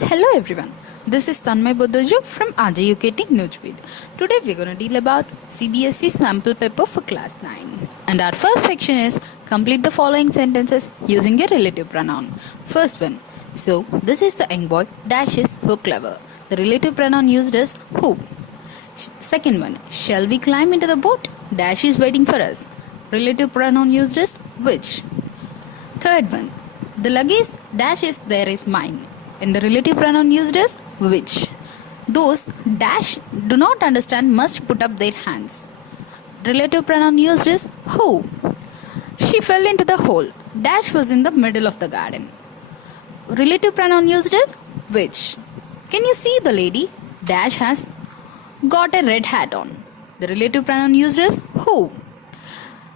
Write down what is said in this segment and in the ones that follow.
Hello everyone, this is Tanmay Bodojo from RJUKT Newsfeed. Today we're going to deal about CBSE sample paper for class 9. And our first section is complete the following sentences using a relative pronoun. First one, so this is the young boy dash is so clever. The relative pronoun used is who. Second one, shall we climb into the boat? Dash is waiting for us. Relative pronoun used is which. Third one, the luggage dash is there is mine. And the relative pronoun used is which. Those dash do not understand must put up their hands. Relative pronoun used is who. She fell into the hole. Dash was in the middle of the garden. Relative pronoun used is which. Can you see the lady? Dash has got a red hat on. The relative pronoun used is who.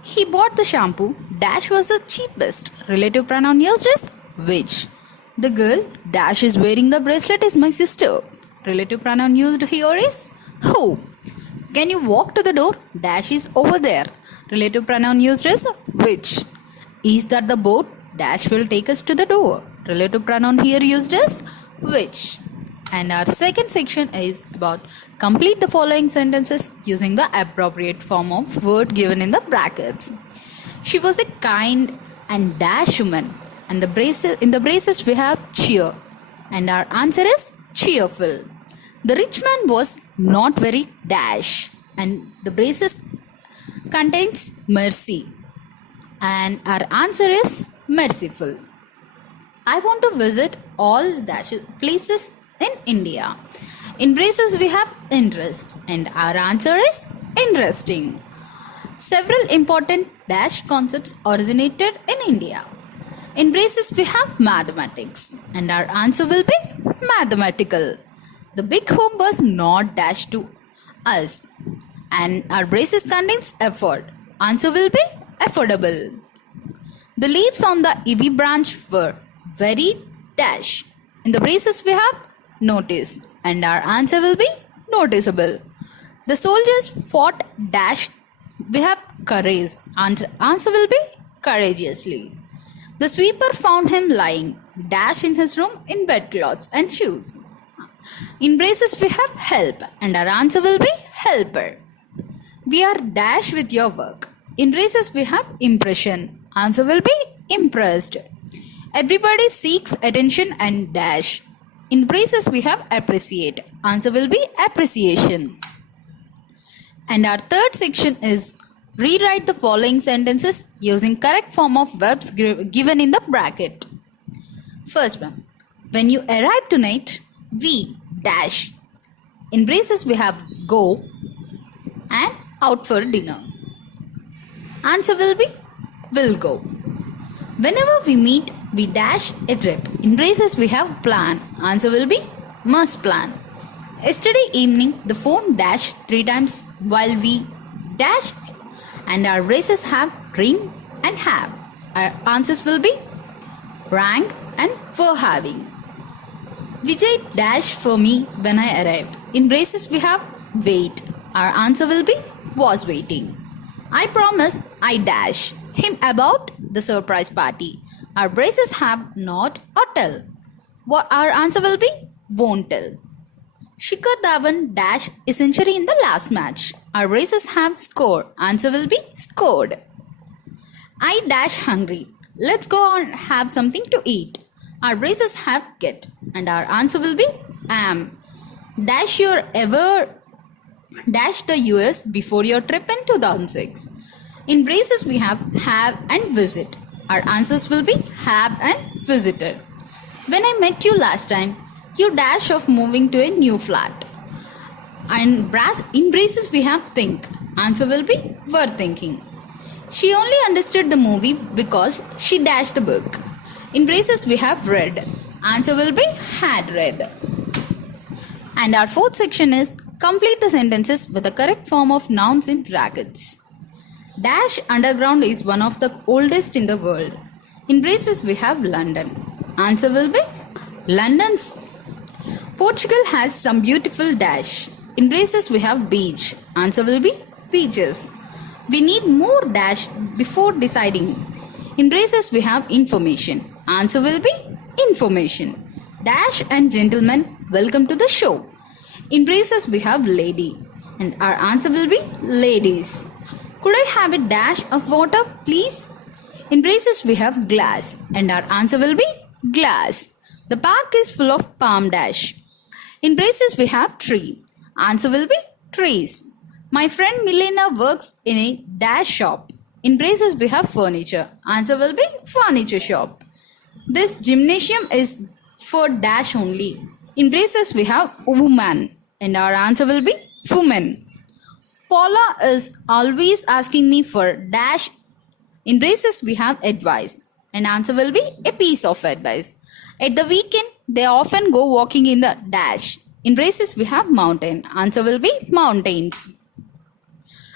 He bought the shampoo. Dash was the cheapest. Relative pronoun used is which. The girl dash is wearing the bracelet is my sister. Relative pronoun used here is who. Can you walk to the door? Dash is over there. Relative pronoun used is which. Is that the boat? Dash will take us to the door. Relative pronoun here used is which. And our second section is about complete the following sentences using the appropriate form of word given in the brackets. She was a kind and dash woman. And in the braces we have cheer. And our answer is cheerful. The rich man was not very dash. And the braces contains mercy. And our answer is merciful. I want to visit all dash places in India. In braces we have interest. And our answer is interesting. Several important dash concepts originated in India. In braces we have mathematics and our answer will be mathematical. The big home was not dashed to us and our braces contains effort. Answer will be affordable. The leaves on the ivy branch were very dash. In the braces we have notice and our answer will be noticeable. The soldiers fought dash. We have courage and answer will be courageously. The sweeper found him lying dash in his room in bedclothes and shoes. In braces we have help and our answer will be helper. We are dash with your work. In braces we have impression. Answer will be impressed. Everybody seeks attention and dash. In braces we have appreciate. Answer will be appreciation. And our third section is rewrite the following sentences using correct form of verbs given in the bracket. First one. When you arrive tonight, we dash. In braces we have go and out for dinner. Answer will be will go. Whenever we meet, we dash a trip. In braces we have plan. Answer will be must plan. Yesterday evening, the phone dashed 3 times while we dash and our braces have ring and have. Our answers will be rang and for having. Vijay dashed for me when I arrived. In braces we have wait. Our answer will be was waiting. I promise I dash him about the surprise party. Our braces have not or tell. What our answer will be won't tell. Shikhar Dhawan dash a century in the last match. Our braces have score. Answer will be scored. I dash hungry. Let's go and have something to eat. Our braces have get. And our answer will be am. Dash your ever dash the US before your trip in 2006. In braces we have and visit. Our answers will be have and visited. When I met you last time, you dash of moving to a new flat. And in braces we have think. Answer will be were thinking. She only understood the movie because she dashed the book. In braces we have read. Answer will be had read. And our fourth section is complete the sentences with the correct form of nouns in brackets. Dash underground is one of the oldest in the world. In braces we have London. Answer will be London's. Portugal has some beautiful dash. In braces we have beach. Answer will be beaches. We need more dash before deciding. In braces we have information. Answer will be information. Dash and gentlemen, welcome to the show. In braces we have lady and our answer will be ladies. Could I have a dash of water please? In braces we have glass and our answer will be glass. The park is full of palm dash. In braces we have tree. Answer will be trees. My friend Milena works in a dash shop. In braces we have furniture. Answer will be furniture shop. This gymnasium is for dash only. In braces we have woman and our answer will be woman. Paula is always asking me for dash. In braces we have advice and answer will be a piece of advice. At the weekend they often go walking in the dash. In braces we have mountain. Answer will be mountains.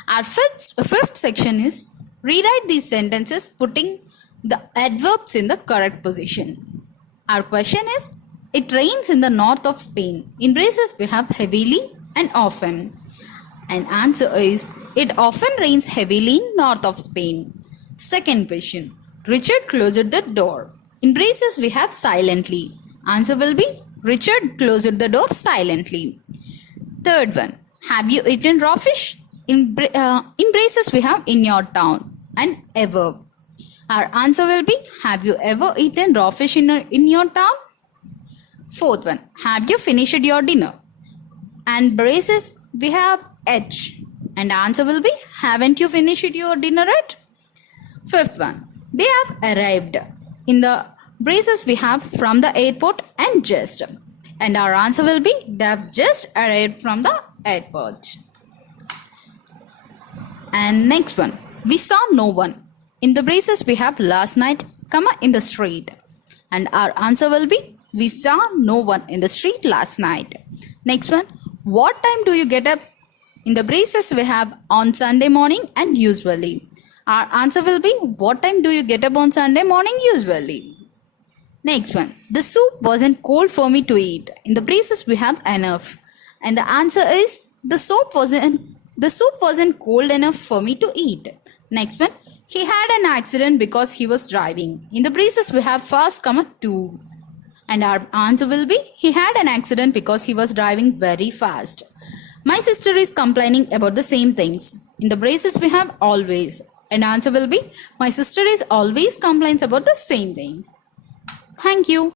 Our fifth section is rewrite these sentences putting the adverbs in the correct position. Our question is it rains in the north of Spain. In braces we have heavily and often. And answer is it often rains heavily in north of Spain. Second question. Richard closed the door. In braces we have silently. Answer will be Richard closed the door silently. Third one. Have you eaten raw fish? In braces we have in your town and ever. Our answer will be have you ever eaten raw fish in your town? Fourth one. Have you finished your dinner? And braces we have H. And answer will be haven't you finished your dinner yet? Fifth one. They have arrived. In the braces we have from the airport and just. And our answer will be they have just arrived from the airport. And next one. We saw no one. In the braces we have last night, in the street. And our answer will be we saw no one in the street last night. Next one. What time do you get up? In the braces we have on Sunday morning and usually. Our answer will be what time do you get up on Sunday morning usually? Next one. The soup wasn't cold for me to eat. In the braces we have enough. And the answer is the soup wasn't cold enough for me to eat. Next one. He had an accident because he was driving. In the braces we have fast, to. And our answer will be he had an accident because he was driving very fast. My sister is complaining about the same things. In the braces we have always. And answer will be my sister is always complains about the same things. Thank you.